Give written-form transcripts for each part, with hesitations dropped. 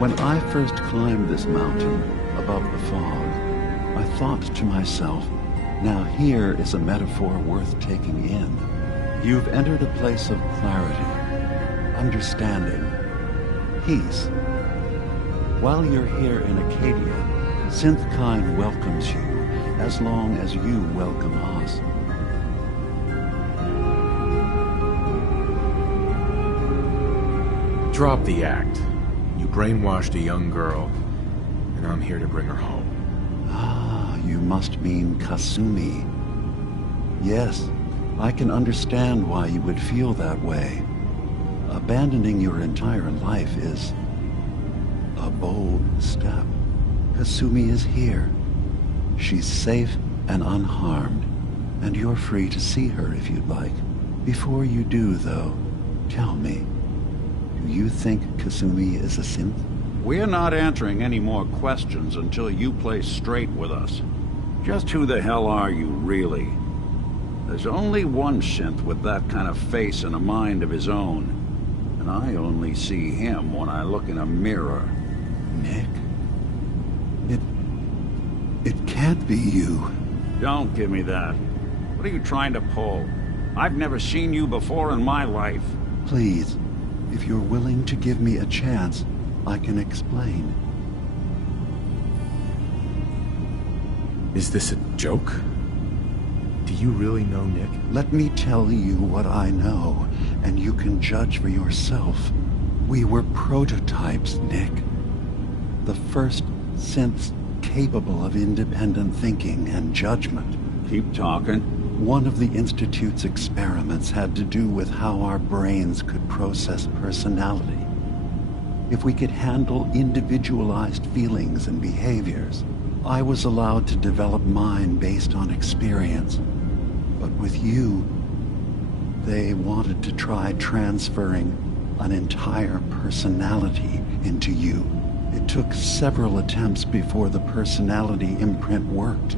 When I first climbed this mountain above the fog, I thought to myself, now here is a metaphor worth taking in. You've entered a place of clarity, understanding, peace. While you're here in Acadia, Synthkind welcomes you as long as you welcome us. Drop the act. You brainwashed a young girl, and I'm here to bring her home. Ah, you must mean Kasumi. Yes, I can understand why you would feel that way. Abandoning your entire life is a bold step. Kasumi is here. She's safe and unharmed, and you're free to see her if you'd like. Before you do, though, tell me, do you think Kasumi is a synth? We're not answering any more questions until you play straight with us. Just who the hell are you, really? There's only one synth with that kind of face and a mind of his own, and I only see him when I look in a mirror. Nick? It can't be you. Don't give me that. What are you trying to pull? I've never seen you before in my life. Please, if you're willing to give me a chance, I can explain. Is this a joke? Do you really know Nick? Let me tell you what I know, and you can judge for yourself. We were prototypes, Nick. The first synths capable of independent thinking and judgment. Keep talking. One of the Institute's experiments had to do with how our brains could process personality. If we could handle individualized feelings and behaviors, I was allowed to develop mine based on experience. But with you, they wanted to try transferring an entire personality into you. It took several attempts before the personality imprint worked.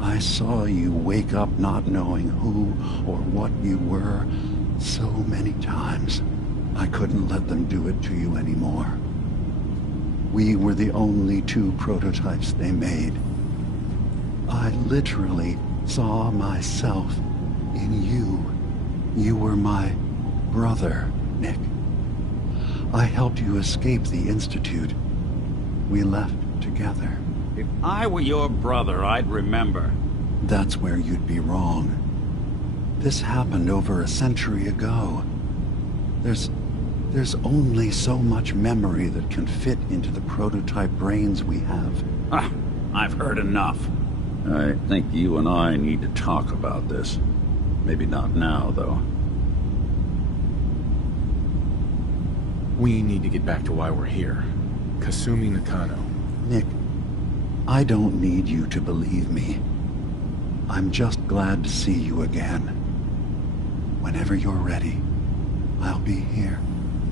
I saw you wake up not knowing who or what you were so many times. I couldn't let them do it to you anymore. We were the only two prototypes they made. I literally saw myself in you. You were my brother, Nick. I helped you escape the Institute. We left together. If I were your brother, I'd remember. That's where you'd be wrong. This happened over a century ago. There's only so much memory that can fit into the prototype brains we have. Ah, I've heard enough. I think you and I need to talk about this. Maybe not now, though. We need to get back to why we're here. Kasumi Nakano. Nick, I don't need you to believe me. I'm just glad to see you again. Whenever you're ready, I'll be here.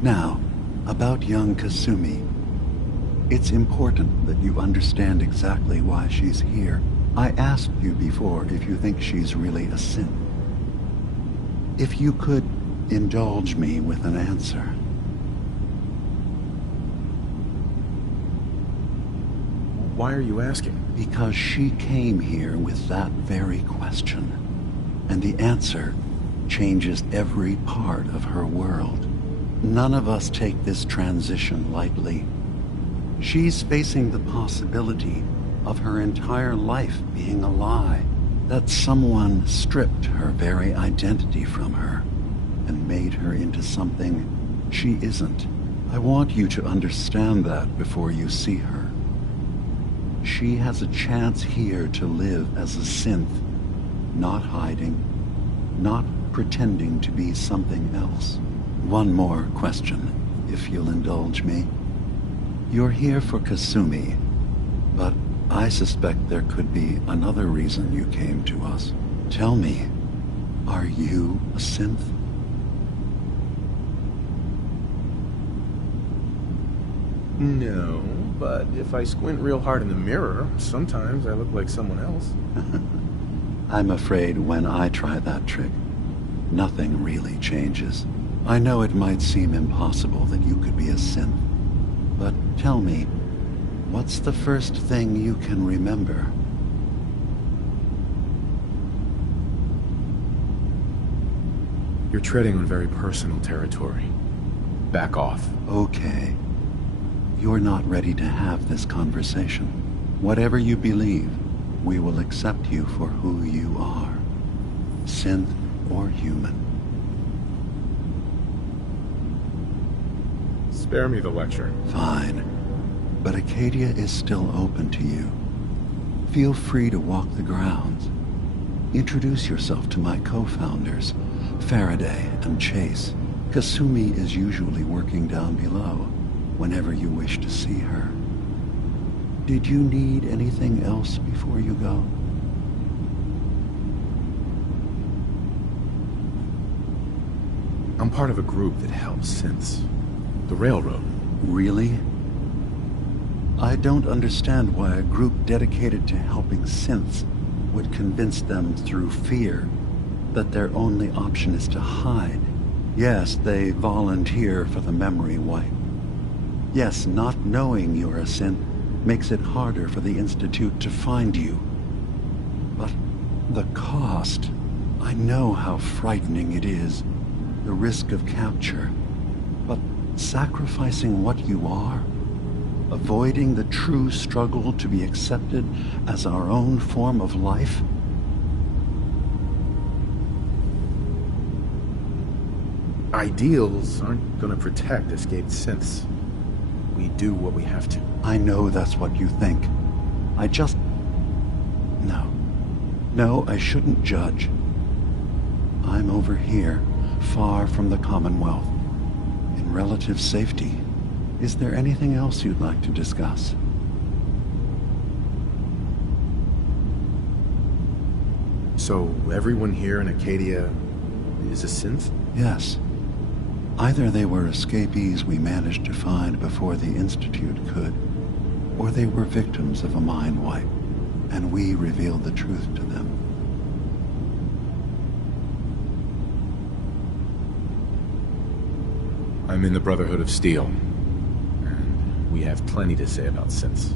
Now, about young Kasumi. It's important that you understand exactly why she's here. I asked you before if you think she's really a synth. If you could indulge me with an answer. Why are you asking? Because she came here with that very question. And the answer changes every part of her world. None of us take this transition lightly. She's facing the possibility of her entire life being a lie, that someone stripped her very identity from her and made her into something she isn't. I want you to understand that before you see her. She has a chance here to live as a synth, not hiding, not pretending to be something else. One more question, if you'll indulge me. You're here for Kasumi, but I suspect there could be another reason you came to us. Tell me, are you a synth? No, but if I squint real hard in the mirror, sometimes I look like someone else. I'm afraid when I try that trick, nothing really changes. I know it might seem impossible that you could be a synth, tell me, what's the first thing you can remember? You're treading on very personal territory. Back off. Okay. You're not ready to have this conversation. Whatever you believe, we will accept you for who you are. Synth or human. Spare me the lecture. Fine. But Acadia is still open to you. Feel free to walk the grounds. Introduce yourself to my co-founders, Faraday and Chase. Kasumi is usually working down below, whenever you wish to see her. Did you need anything else before you go? I'm part of a group that helps synths. The Railroad. Really? I don't understand why a group dedicated to helping synths would convince them through fear that their only option is to hide. Yes, they volunteer for the memory wipe. Yes, not knowing you're a synth makes it harder for the Institute to find you. But the cost... I know how frightening it is, the risk of capture. But sacrificing what you are, avoiding the true struggle to be accepted as our own form of life? Ideals aren't gonna protect escaped synths. We do what we have to. I know that's what you think. I just... No. No, I shouldn't judge. I'm over here, far from the Commonwealth, in relative safety. Is there anything else you'd like to discuss? So, everyone here in Acadia is a synth? Yes. Either they were escapees we managed to find before the Institute could, or they were victims of a mind wipe, and we revealed the truth to them. I'm in the Brotherhood of Steel, and we have plenty to say about synths.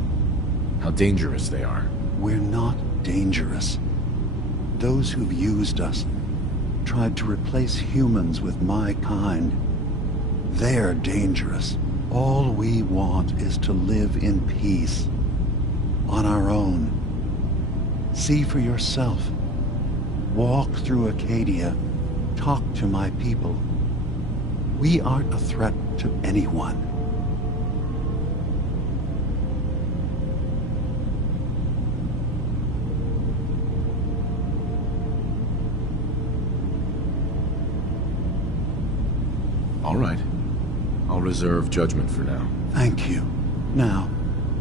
How dangerous they are. We're not dangerous. Those who've used us, tried to replace humans with my kind, they're dangerous. All we want is to live in peace, on our own. See for yourself. Walk through Acadia, talk to my people. We aren't a threat to anyone. All right. I'll reserve judgment for now. Thank you. Now,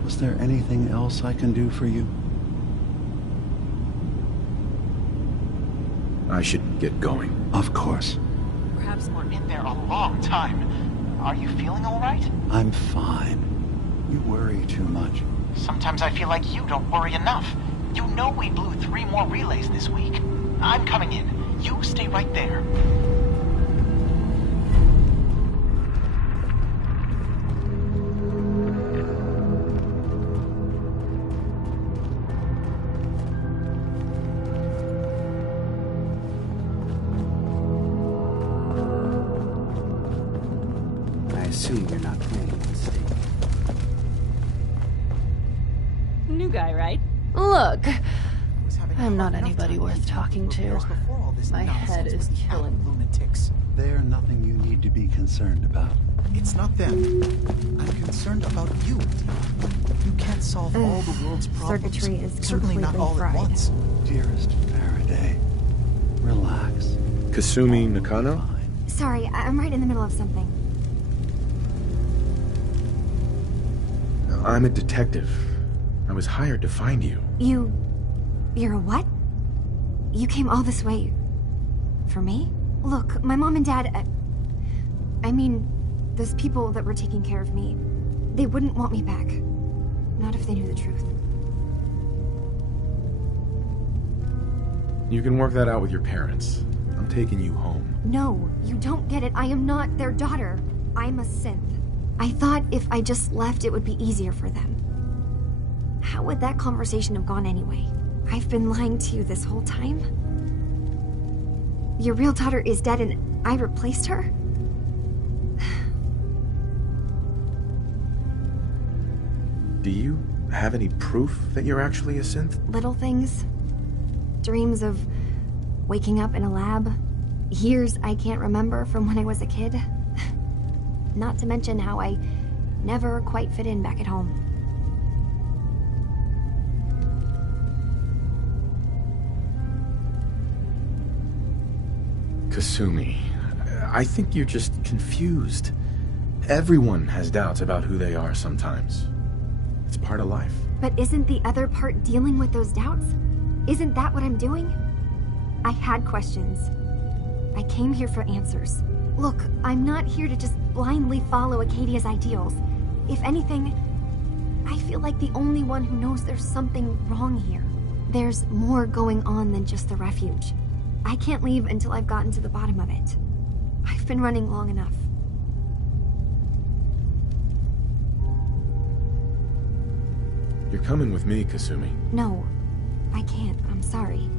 was there anything else I can do for you? I should get going. Of course. Perhaps we're in there a long time. Are you feeling all right? I'm fine. You worry too much. Sometimes I feel like you don't worry enough. You know we blew 3 more relays this week. I'm coming in. You stay right there. You're not planning to stay. New guy, right? Look, I'm not anybody worth talking to. My head is killing. Lunatics. They're nothing you need to be concerned about. It's not them. I'm concerned about you. You can't solve all the world's problems. Circuitry is certainly not all fried. at once. Dearest Faraday, relax. Kasumi Nakano? Sorry, I'm right in the middle of something. I'm a detective. I was hired to find you. You're a what? You came all this way... for me? Look, my mom and dad... I mean, those people that were taking care of me, they wouldn't want me back. Not if they knew the truth. You can work that out with your parents. I'm taking you home. No, you don't get it. I am not their daughter. I'm a synth. I thought if I just left, it would be easier for them. How would that conversation have gone anyway? I've been lying to you this whole time? Your real daughter is dead and I replaced her? Do you have any proof that you're actually a synth? Little things. Dreams of waking up in a lab. Years I can't remember from when I was a kid. Not to mention how I never quite fit in back at home. Kasumi, I think you're just confused. Everyone has doubts about who they are sometimes. It's part of life. But isn't the other part dealing with those doubts? Isn't that what I'm doing? I had questions. I came here for answers. Look, I'm not here to just blindly follow Acadia's ideals. If anything, I feel like the only one who knows there's something wrong here. There's more going on than just the refuge. I can't leave until I've gotten to the bottom of it. I've been running long enough. You're coming with me, Kasumi. No, I can't. I'm sorry.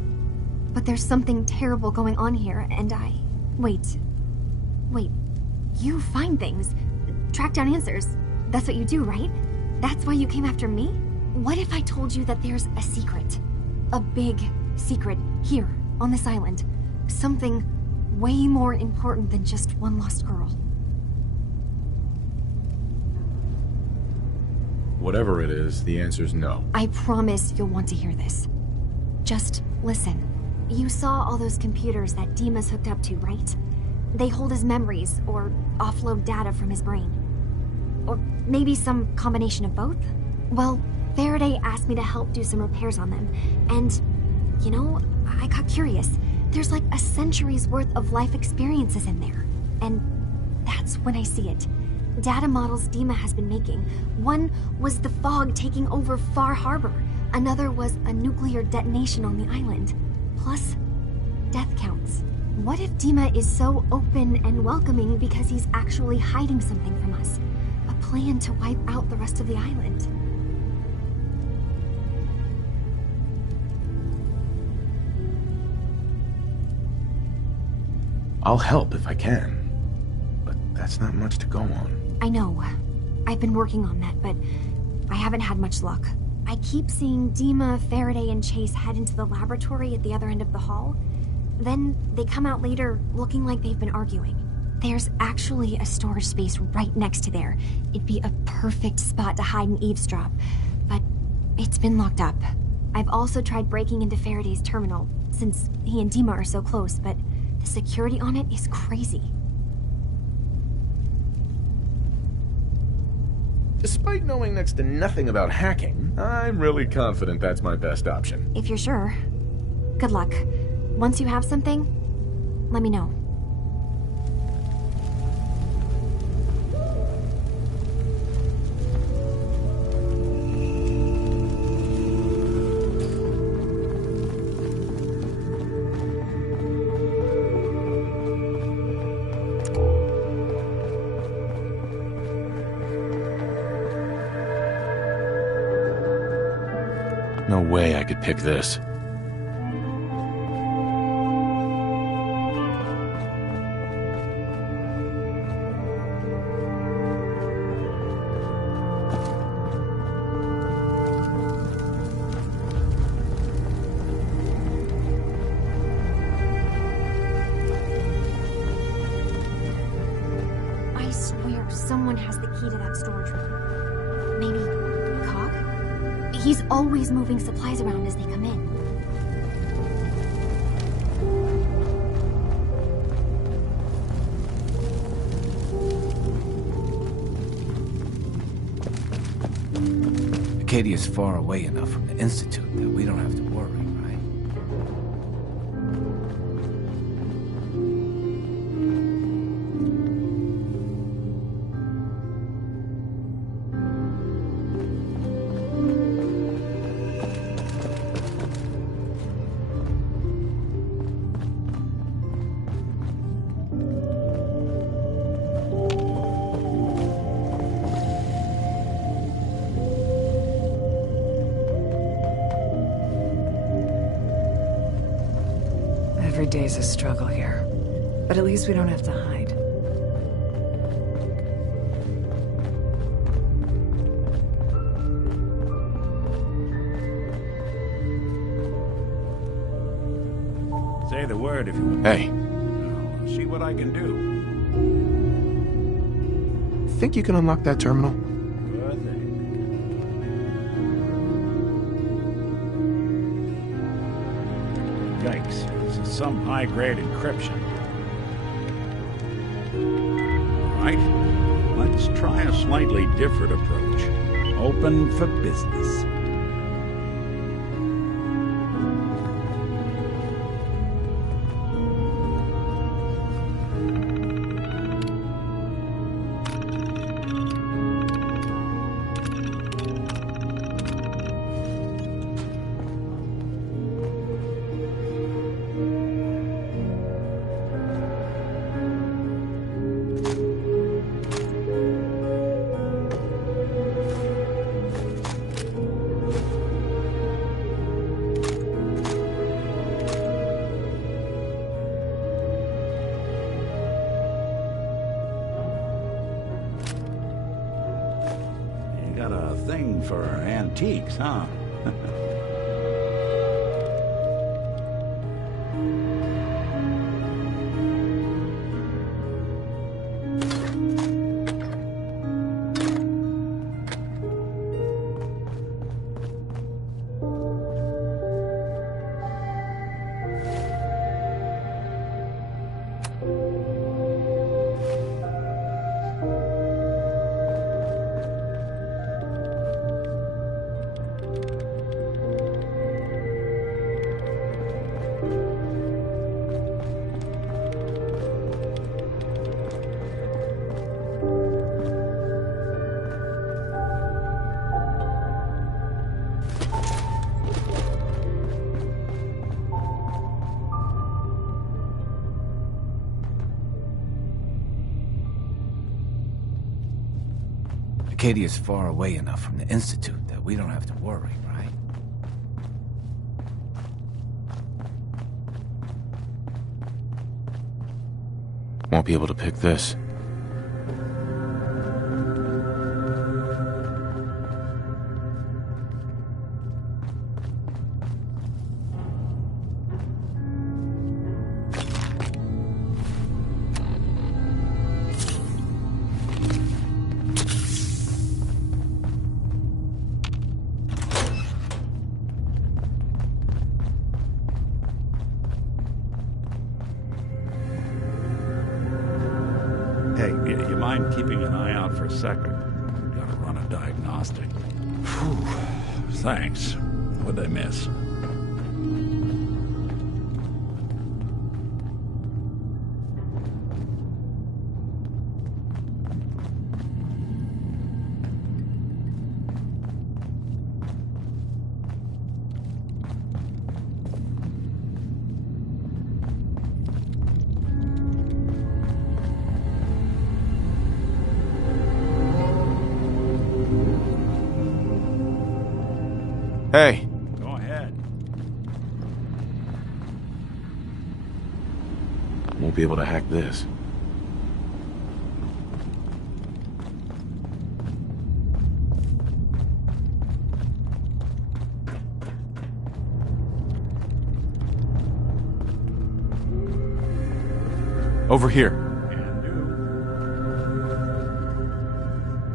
But there's something terrible going on here, and I... Wait. You find things. Track down answers. That's what you do, right? That's why you came after me? What if I told you that there's a secret? A big secret here, on this island. Something way more important than just one lost girl. Whatever it is, the answer's no. I promise you'll want to hear this. Just listen. You saw all those computers that Dima's hooked up to, right? They hold his memories, or offload data from his brain. Or maybe some combination of both? Well, Faraday asked me to help do some repairs on them, and, you know, I got curious. There's like a century's worth of life experiences in there. And that's when I see it. Data models Dima has been making. One was the fog taking over Far Harbor. Another was a nuclear detonation on the island. Plus, death counts. What if Dima is so open and welcoming because he's actually hiding something from us? A plan to wipe out the rest of the island. I'll help if I can. But that's not much to go on. I know. I've been working on that, but I haven't had much luck. I keep seeing Dima, Faraday, and Chase head into the laboratory at the other end of the hall. Then they come out later looking like they've been arguing. There's actually a storage space right next to there. It'd be a perfect spot to hide and eavesdrop, but it's been locked up. I've also tried breaking into Faraday's terminal, since he and Dima are so close, but the security on it is crazy. Despite knowing next to nothing about hacking, I'm really confident that's my best option. If you're sure. Good luck. Once you have something, let me know. No way I could pick this. I swear someone has the key to that storage room. Maybe Cog? He's always moving supplies around as they come in. Acadia's far away enough from the Institute that we don't have to worry, right? day's a struggle here. But at least we don't have to hide. Say the word if you want. Hey. I'll see what I can do. Think you can unlock that terminal? Sure thing. Yikes. This is some high-grade encryption. All right. Let's try a slightly different approach. Open for business. Got a thing for antiques, huh? Acadia's far away enough from the Institute that we don't have to worry, right? Won't be able to pick this. Hey, you mind keeping an eye out for a second? Gotta run a diagnostic. Phew. Thanks. What'd they miss? Hey. Go ahead. Won't be able to hack this. Over here. Can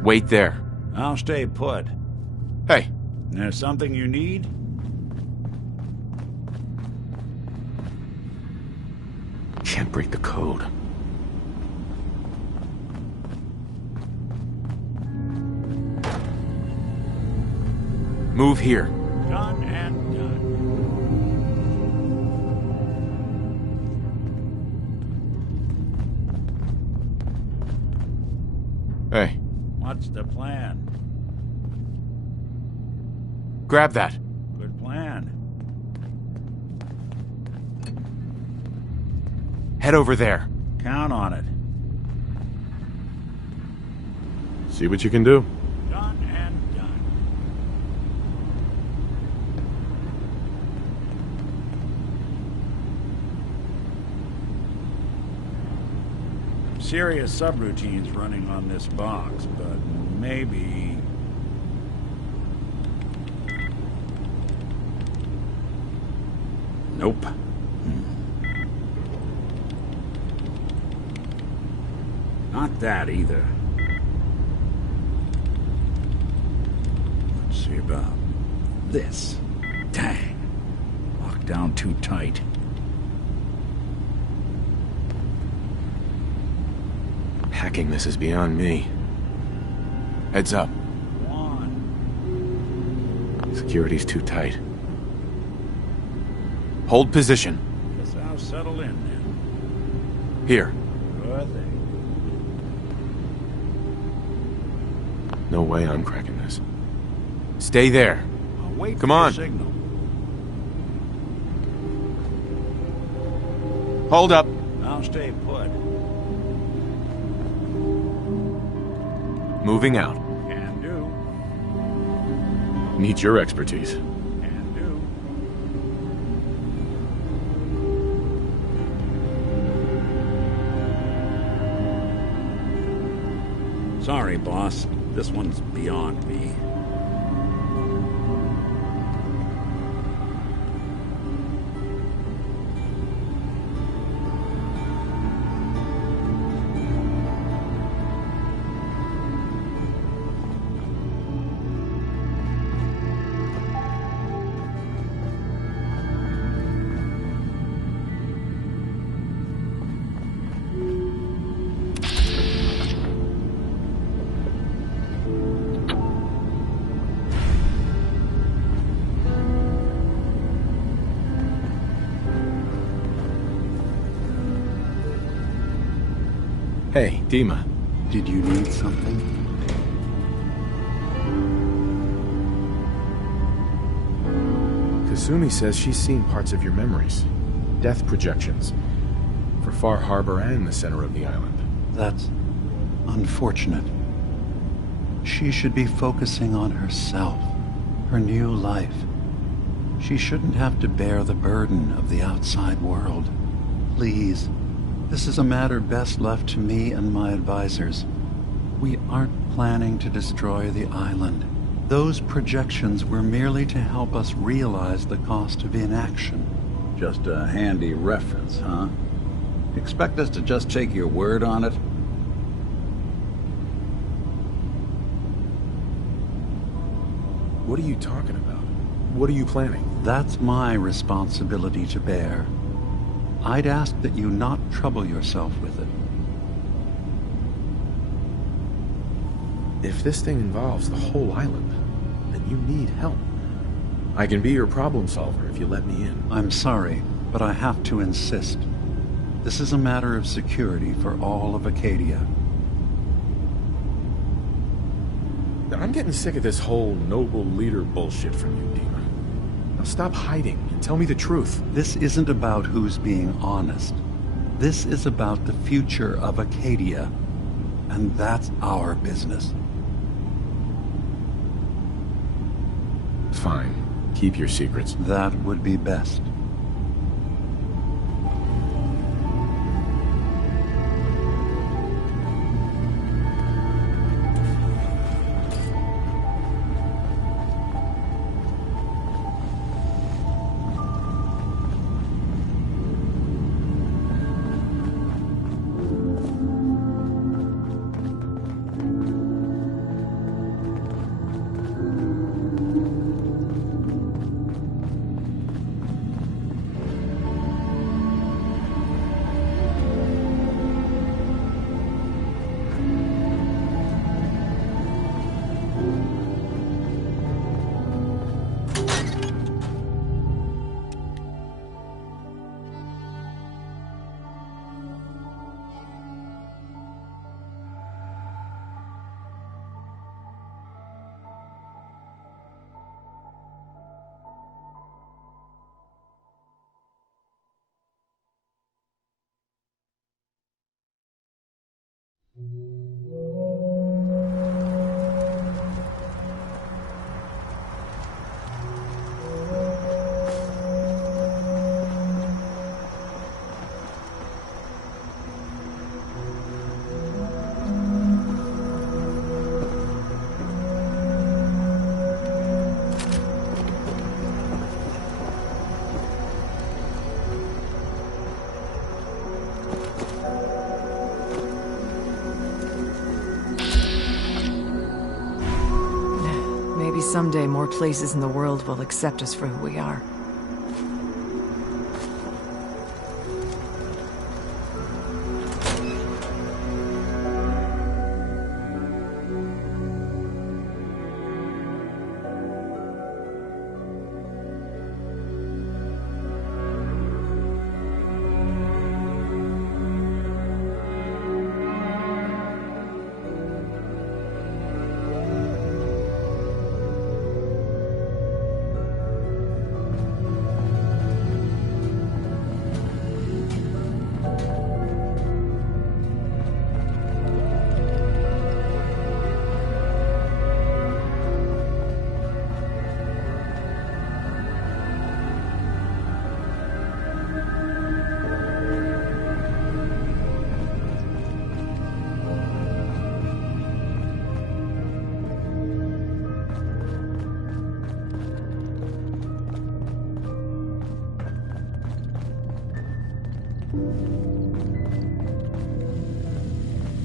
do. Wait there. I'll stay put. Hey. There's something you need? Can't break the code. Move here. Done and done. Hey. What's the plan? Grab that. Good plan. Head over there. Count on it. See what you can do. Done and done. serious subroutines running on this box, but maybe... Nope. Not that either. Let's see about this. Dang. Locked down too tight. Hacking this is beyond me. Heads up. Security's too tight. Hold position. Guess I'll settle in then. Here. Good thing. No way I'm cracking this. Stay there. I'll wait Come for on. your signal. Hold up. I'll stay put. Moving out. Can do. Need your expertise. Can do. Sorry, boss. This one's beyond me. Hey, Dima. Did you need something? Kasumi says she's seen parts of your memories. Death projections. For Far Harbor and the center of the island. That's unfortunate. She should be focusing on herself, her new life. She shouldn't have to bear the burden of the outside world. Please, this is a matter best left to me and my advisors. We aren't planning to destroy the island. Those projections were merely to help us realize the cost of inaction. Just a handy reference, huh? Expect us to just take your word on it? What are you talking about? What are you planning? That's my responsibility to bear. I'd ask that you not trouble yourself with it. If this thing involves the whole island, then you need help. I can be your problem solver if you let me in. I'm sorry, but I have to insist. This is a matter of security for all of Acadia. I'm getting sick of this whole noble leader bullshit from you, Dima. Now stop hiding and tell me the truth. This isn't about who's being honest. This is about the future of Acadia, and that's our business. Fine. Keep your secrets. That would be best. Maybe someday more places in the world will accept us for who we are.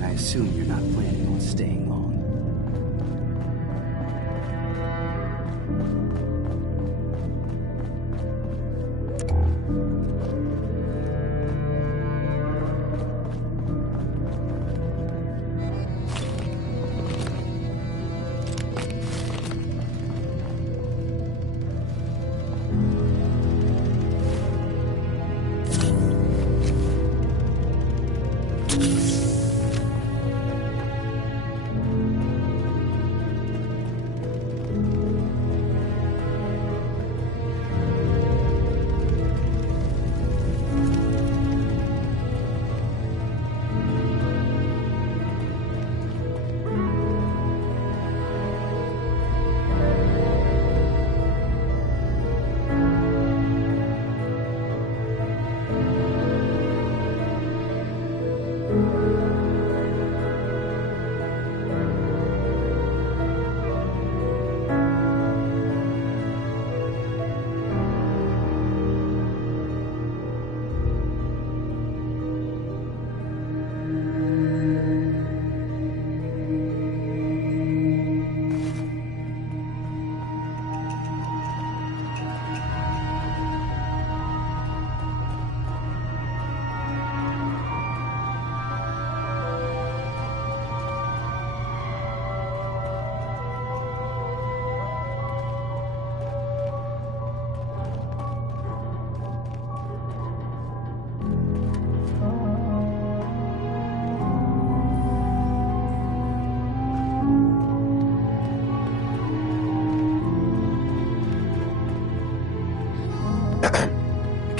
I assume you're not planning on staying long.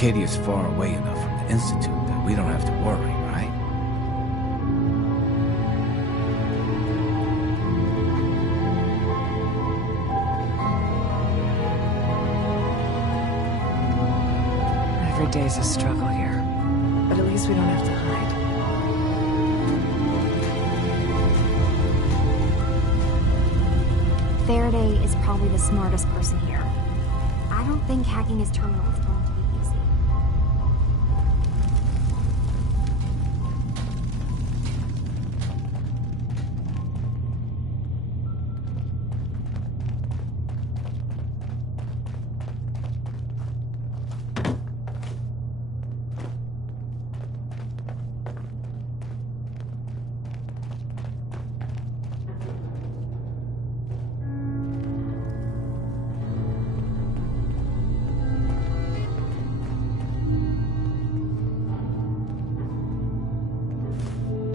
Acadia's far away enough from the Institute that we don't have to worry, right? Every day's a struggle here. But at least we don't have to hide. Faraday is probably the smartest person here. I don't think hacking his terminal is going to be easy.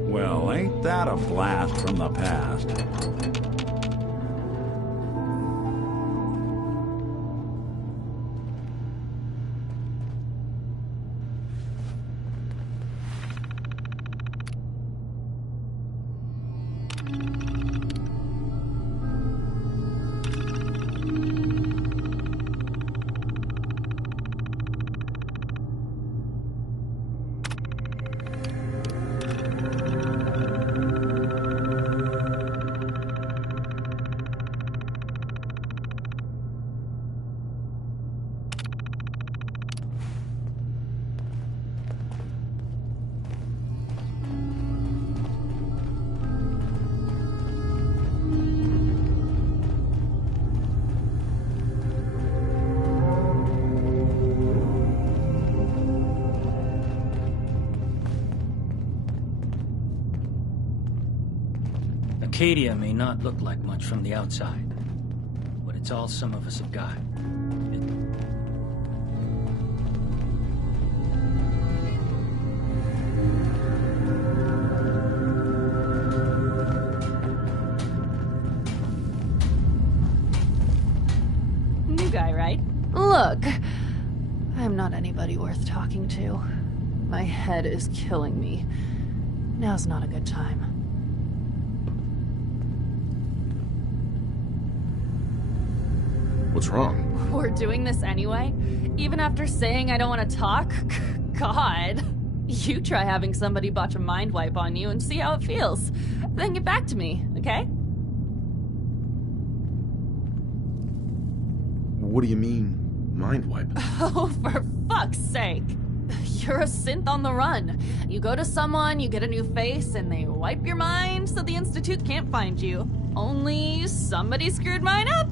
Well, ain't that a blast from the past? Acadia may not look like much from the outside, but it's all some of us have got. New guy, right? Look, I'm not anybody worth talking to. My head is killing me. Now's not a good time. What's wrong? We're doing this anyway? Even after saying I don't want to talk? God. You try having somebody botch a mind wipe on you and see how it feels. Then get back to me, okay? What do you mean, mind wipe? Oh, for fuck's sake. You're a synth on the run. You go to someone, you get a new face, and they wipe your mind so the Institute can't find you. Only somebody screwed mine up.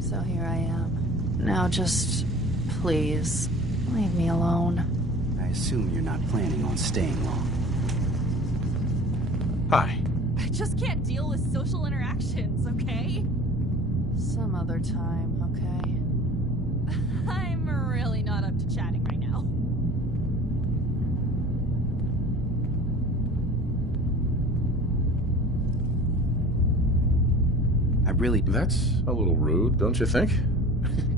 So here I am. Now just, please, leave me alone. I assume you're not planning on staying long. Hi. I just can't deal with social interactions, okay? Some other time, okay? I'm really not up to chatting right now. That's a little rude, don't you think?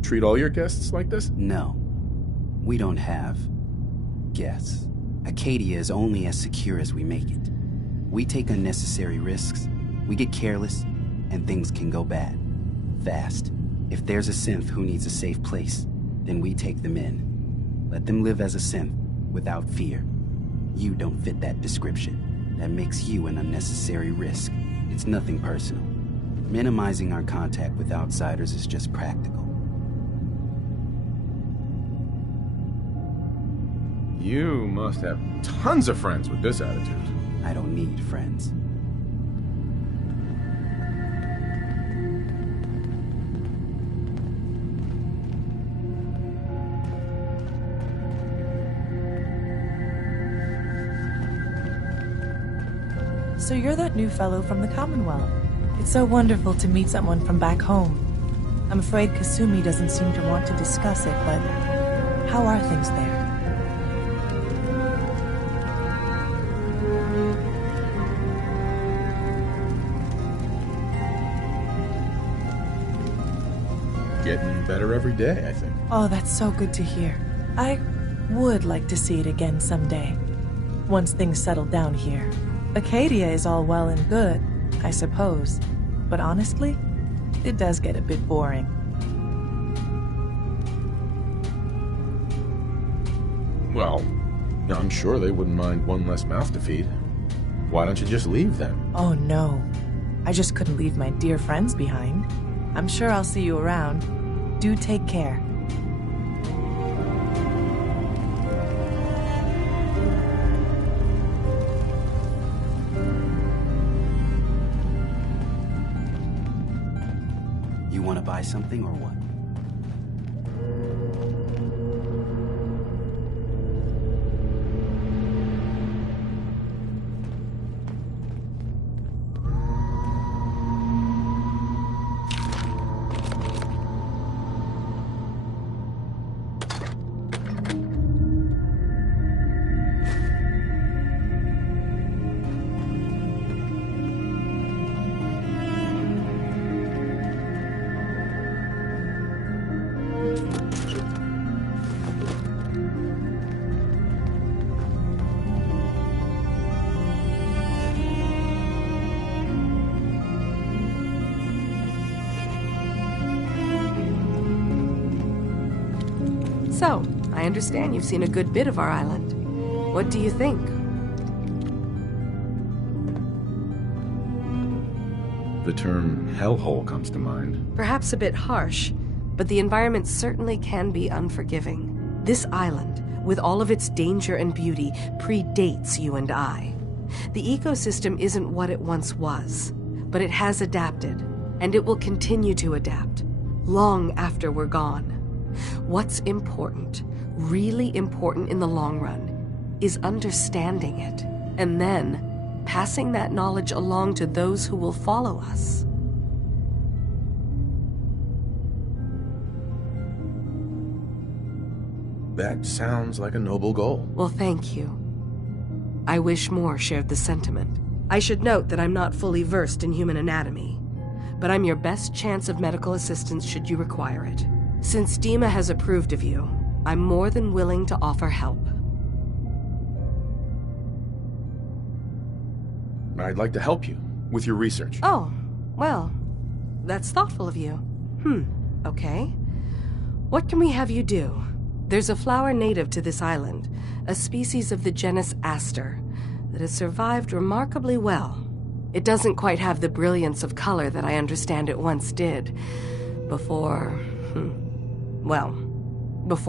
Treat all your guests like this? No. We don't have guests. Acadia is only as secure as we make it. We take unnecessary risks, we get careless, and things can go bad. Fast. If there's a synth who needs a safe place, then we take them in. Let them live as a synth, without fear. You don't fit that description. That makes you an unnecessary risk. It's nothing personal. Minimizing our contact with outsiders is just practical. You must have tons of friends with this attitude. I don't need friends. So you're that new fellow from the Commonwealth. It's so wonderful to meet someone from back home. I'm afraid Kasumi doesn't seem to want to discuss it, but how are things there? Getting better every day, I think. Oh, that's so good to hear. I would like to see it again someday. Once things settle down here. Acadia is all well and good, I suppose. But honestly, it does get a bit boring. Well, I'm sure they wouldn't mind one less mouth to feed. Why don't you just leave then? Oh no. I just couldn't leave my dear friends behind. I'm sure I'll see you around. Do take care. You want to buy something or what? So, I understand you've seen a good bit of our island. What do you think? The term hellhole comes to mind. Perhaps a bit harsh, but the environment certainly can be unforgiving. This island, with all of its danger and beauty, predates you and I. The ecosystem isn't what it once was, but it has adapted, and it will continue to adapt, long after we're gone. What's important, really important in the long run, is understanding it, and then passing that knowledge along to those who will follow us. That sounds like a noble goal. Well, thank you. I wish more shared the sentiment. I should note that I'm not fully versed in human anatomy, but I'm your best chance of medical assistance should you require it. Since Dima has approved of you, I'm more than willing to offer help. I'd like to help you with your research. Oh, well, that's thoughtful of you. Okay. What can we have you do? There's a flower native to this island, a species of the genus Aster, that has survived remarkably well. It doesn't quite have the brilliance of color that I understand it once did. Before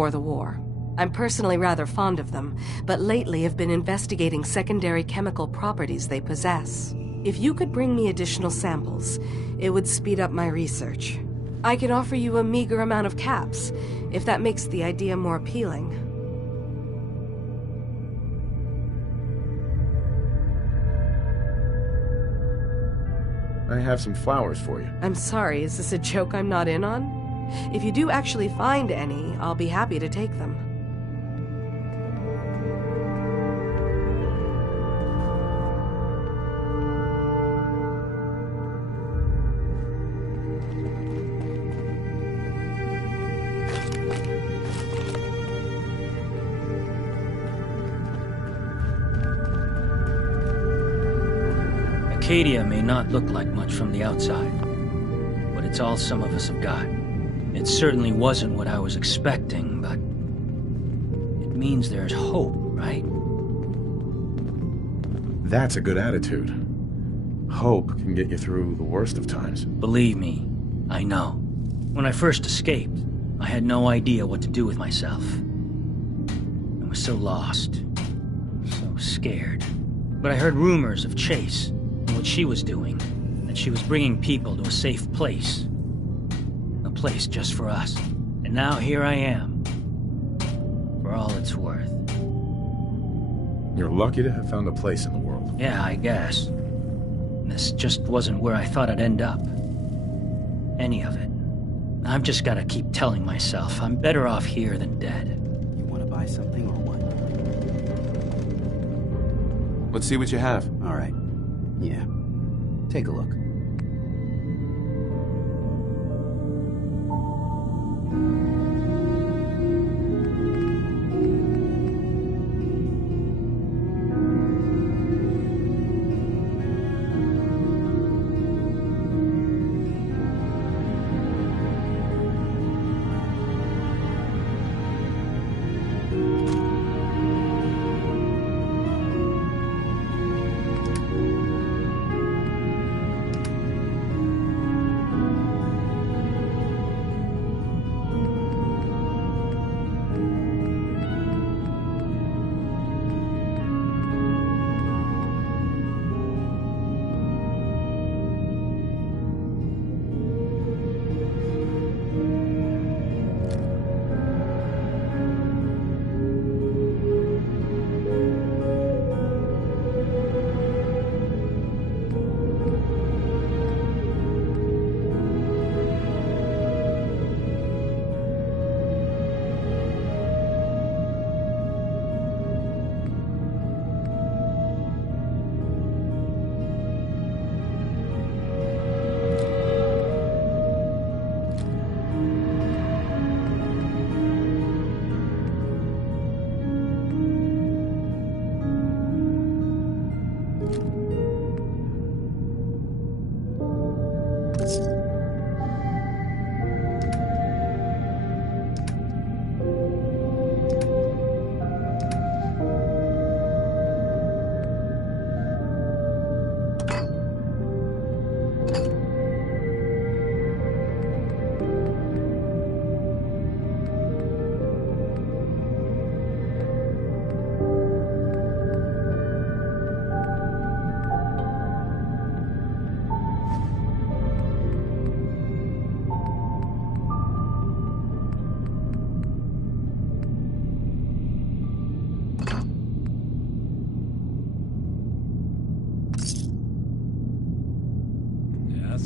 the war. I'm personally rather fond of them, but lately have been investigating secondary chemical properties they possess. If you could bring me additional samples, it would speed up my research. I can offer you a meager amount of caps, if that makes the idea more appealing. I have some flowers for you. I'm sorry, is this a joke I'm not in on? If you do actually find any, I'll be happy to take them. Acadia may not look like much from the outside, but it's all some of us have got. It certainly wasn't what I was expecting, but it means there's hope, right? That's a good attitude. Hope can get you through the worst of times. Believe me, I know. When I first escaped, I had no idea what to do with myself. I was so lost, so scared. But I heard rumors of Chase and what she was doing, that she was bringing people to a safe place. A place just for us. And now here I am, for all it's worth. You're lucky to have found a place in the world. Yeah, I guess. This just wasn't where I thought I'd end up. Any of it. I've just gotta keep telling myself I'm better off here than dead. You wanna buy something or what? Let's see what you have. All right. Yeah. Take a look.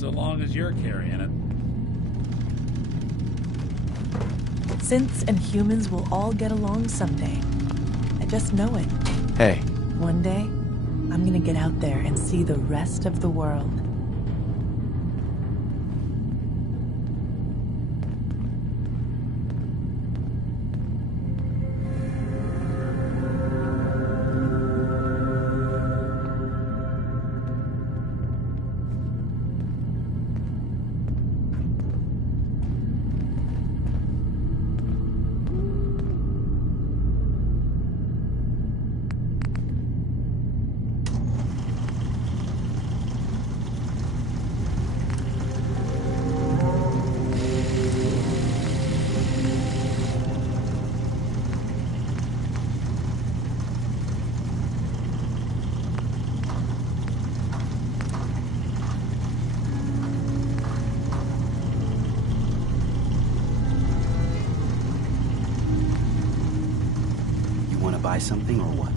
so long as you're carrying it. Synths and humans will all get along someday. I just know it. Hey. One day, I'm gonna get out there and see the rest of the world. Buy something or what?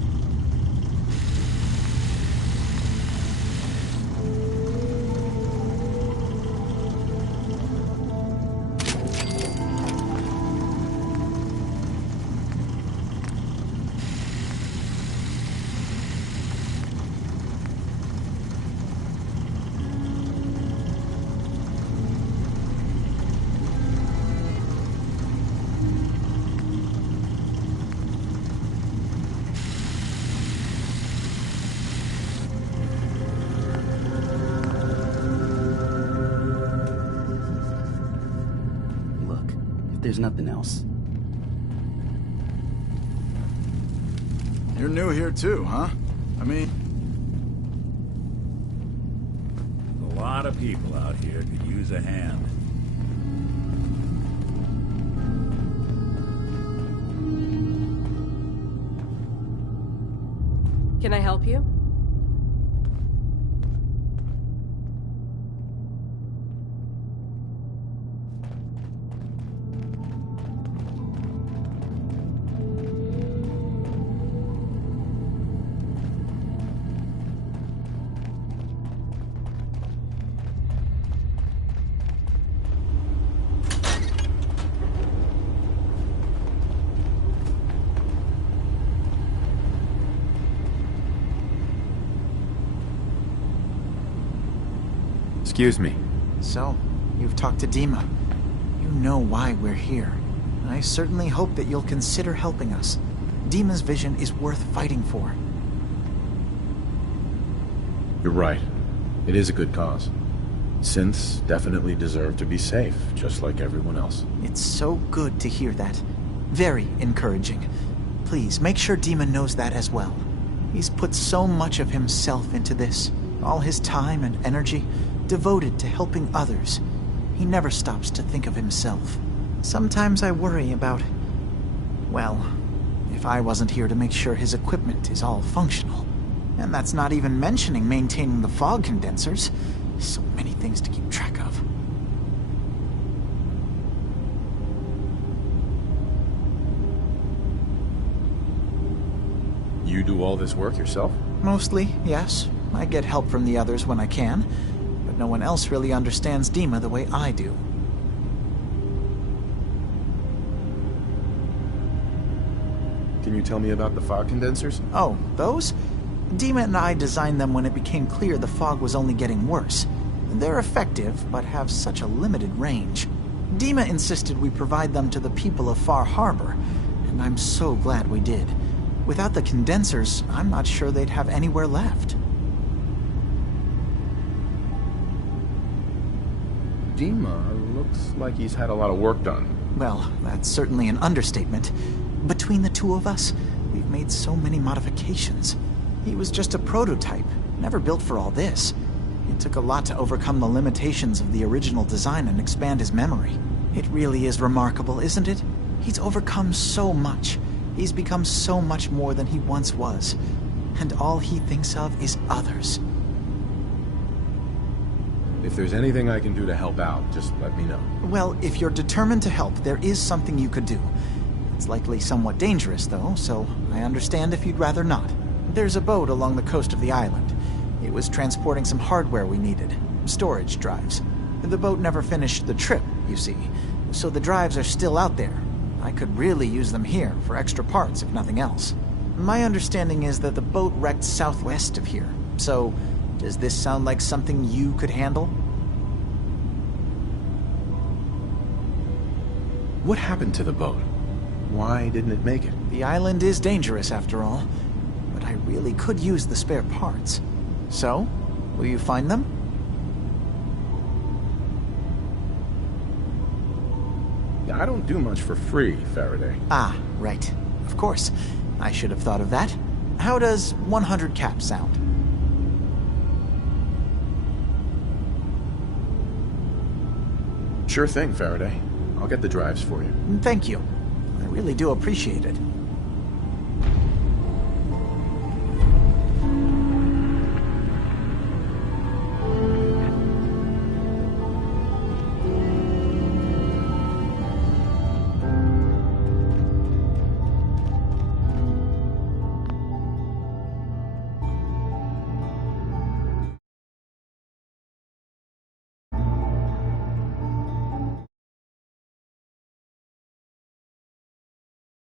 There's nothing else. You're new here too, huh? I mean... A lot of people out here could use a hand. Can I help you? Excuse me. So, you've talked to Dima. You know why we're here. I certainly hope that you'll consider helping us. Dima's vision is worth fighting for. You're right. It is a good cause. Synths definitely deserve to be safe, just like everyone else. It's so good to hear that. Very encouraging. Please, make sure Dima knows that as well. He's put so much of himself into this. All his time and energy devoted to helping others. He never stops to think of himself. Sometimes I worry about... well, if I wasn't here to make sure his equipment is all functional. And that's not even mentioning maintaining the fog condensers. So many things to keep track of. You do all this work yourself? Mostly, yes. I get help from the others when I can. But no one else really understands Dima the way I do. Can you tell me about the fog condensers? Oh, those? Dima and I designed them when it became clear the fog was only getting worse. They're effective, but have such a limited range. Dima insisted we provide them to the people of Far Harbor, and I'm so glad we did. Without the condensers, I'm not sure they'd have anywhere left. Dima looks like he's had a lot of work done. Well, that's certainly an understatement. Between the two of us, we've made so many modifications. He was just a prototype, never built for all this. It took a lot to overcome the limitations of the original design and expand his memory. It really is remarkable, isn't it? He's overcome so much. He's become so much more than he once was. And all he thinks of is others. If there's anything I can do to help out, just let me know. Well, if you're determined to help, there is something you could do. It's likely somewhat dangerous, though, so I understand if you'd rather not. There's a boat along the coast of the island. It was transporting some hardware we needed. storage drives. The boat never finished the trip, you see, so the drives are still out there. I could really use them here for extra parts, if nothing else. My understanding is that the boat wrecked southwest of here, so does this sound like something you could handle? What happened to the boat? Why didn't it make it? The island is dangerous, after all, but I really could use the spare parts. So, will you find them? I don't do much for free, Faraday. Ah, right. Of course. I should have thought of that. How does 100 caps sound? Sure thing, Faraday. I'll get the drives for you. Thank you. I really do appreciate it.